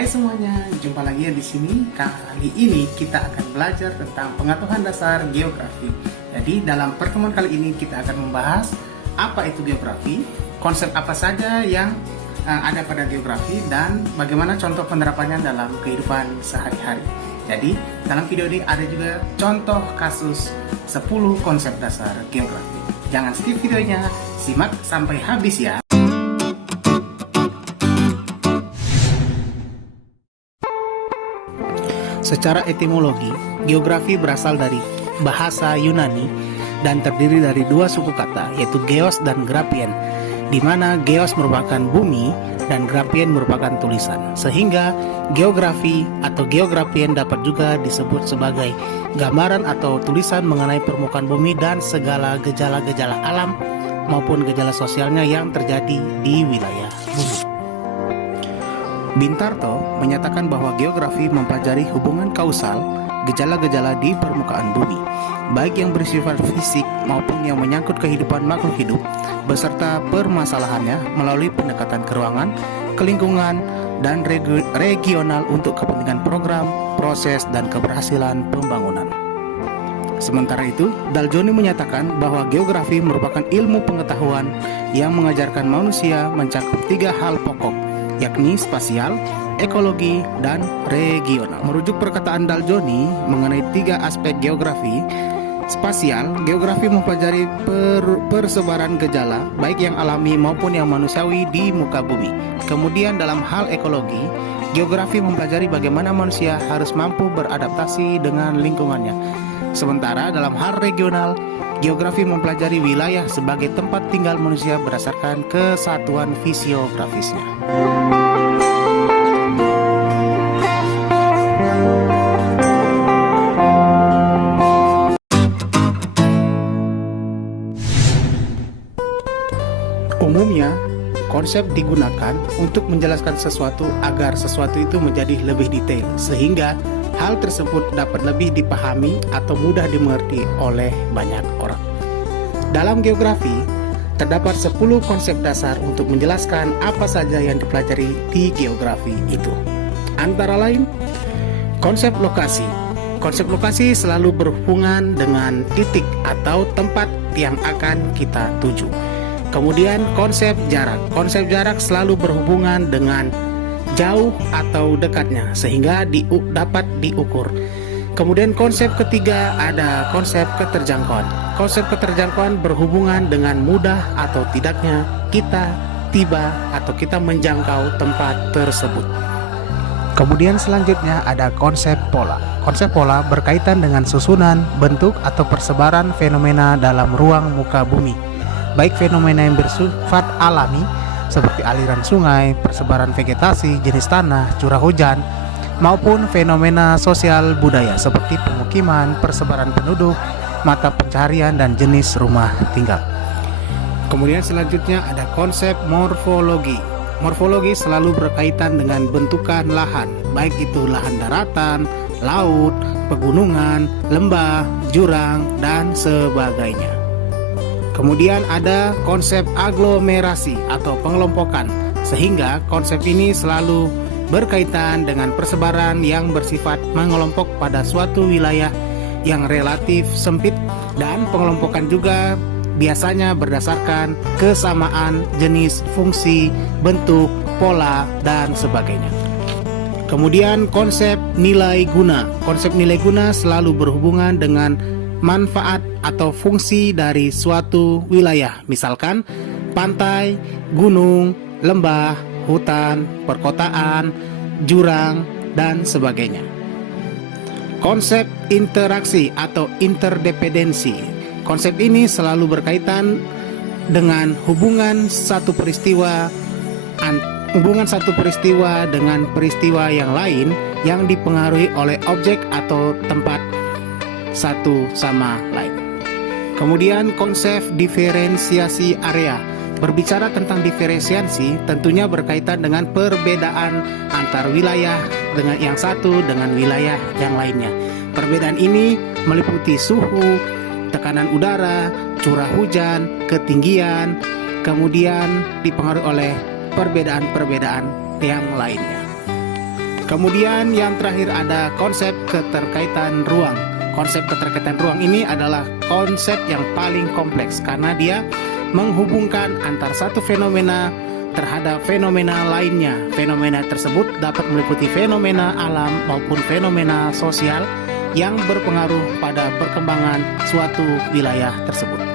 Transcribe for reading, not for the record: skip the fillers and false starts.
Hai semuanya, jumpa lagi ya di sini. Kali ini kita akan belajar tentang pengetahuan dasar geografi. Jadi dalam pertemuan kali ini kita akan membahas apa itu geografi, konsep apa saja yang ada pada geografi, dan bagaimana contoh penerapannya dalam kehidupan sehari-hari. Jadi dalam video ini ada juga contoh kasus 10 konsep dasar geografi. Jangan skip videonya, simak sampai habis ya. Secara etimologi, geografi berasal dari bahasa Yunani dan terdiri dari dua suku kata, yaitu geos dan grapien, di mana geos merupakan bumi dan grapien merupakan tulisan. Sehingga geografi atau geograpien dapat juga disebut sebagai gambaran atau tulisan mengenai permukaan bumi dan segala gejala-gejala alam maupun gejala sosialnya yang terjadi di wilayah bumi. Bintarto menyatakan bahwa geografi mempelajari hubungan kausal gejala-gejala di permukaan bumi, baik yang bersifat fisik maupun yang menyangkut kehidupan makhluk hidup, beserta permasalahannya melalui pendekatan keruangan, kelingkungan, dan regional untuk kepentingan program, proses, dan keberhasilan pembangunan. Sementara itu, Daljoni menyatakan bahwa geografi merupakan ilmu pengetahuan yang mengajarkan manusia mencakup 3 hal pokok, yakni spasial, ekologi, dan regional. Merujuk perkataan Daljoni mengenai 3 aspek geografi, spasial, geografi mempelajari persebaran gejala, baik yang alami maupun yang manusiawi di muka bumi. Kemudian dalam hal ekologi, geografi mempelajari bagaimana manusia harus mampu beradaptasi dengan lingkungannya. Sementara dalam hal regional, geografi mempelajari wilayah sebagai tempat tinggal manusia berdasarkan kesatuan fisiografisnya. Umumnya, konsep digunakan untuk menjelaskan sesuatu agar sesuatu itu menjadi lebih detail, sehingga hal tersebut dapat lebih dipahami atau mudah dimengerti oleh banyak orang. Dalam geografi, terdapat 10 konsep dasar untuk menjelaskan apa saja yang dipelajari di geografi itu. Antara lain, konsep lokasi. Konsep lokasi selalu berhubungan dengan titik atau tempat yang akan kita tuju. Kemudian konsep jarak. Konsep jarak selalu berhubungan dengan jauh atau dekatnya, sehingga dapat diukur. Kemudian konsep ketiga ada konsep keterjangkauan. Konsep keterjangkauan berhubungan dengan mudah atau tidaknya kita tiba atau kita menjangkau tempat tersebut. Kemudian selanjutnya ada konsep pola. Konsep pola berkaitan dengan susunan, bentuk, atau persebaran fenomena dalam ruang muka bumi, baik fenomena yang bersifat alami seperti aliran sungai, persebaran vegetasi, jenis tanah, curah hujan, maupun fenomena sosial budaya seperti pemukiman, persebaran penduduk, mata pencaharian, dan jenis rumah tinggal. Kemudian selanjutnya ada konsep morfologi. Morfologi selalu berkaitan dengan bentukan lahan, baik itu lahan daratan, laut, pegunungan, lembah, jurang, dan sebagainya. Kemudian ada konsep aglomerasi atau pengelompokan, sehingga konsep ini selalu berkaitan dengan persebaran yang bersifat mengelompok pada suatu wilayah yang relatif sempit, dan pengelompokan juga biasanya berdasarkan kesamaan jenis, fungsi, bentuk, pola, dan sebagainya. Kemudian konsep nilai guna. Konsep nilai guna selalu berhubungan dengan manfaat atau fungsi dari suatu wilayah, misalkan pantai, gunung, lembah, hutan, perkotaan, jurang, dan sebagainya. Konsep interaksi atau interdependensi. Konsep ini selalu berkaitan dengan hubungan satu peristiwa dengan peristiwa yang lain yang dipengaruhi oleh objek atau tempat satu sama lain. Kemudian konsep diferensiasi area. Berbicara tentang diferensiasi tentunya berkaitan dengan perbedaan antar wilayah dengan yang satu dengan wilayah yang lainnya. Perbedaan ini meliputi suhu, tekanan udara, curah hujan, ketinggian, kemudian dipengaruhi oleh perbedaan-perbedaan yang lainnya. Kemudian yang terakhir ada konsep keterkaitan ruang. Konsep keterkaitan ruang ini adalah konsep yang paling kompleks karena dia menghubungkan antara satu fenomena terhadap fenomena lainnya. Fenomena tersebut dapat meliputi fenomena alam maupun fenomena sosial yang berpengaruh pada perkembangan suatu wilayah tersebut.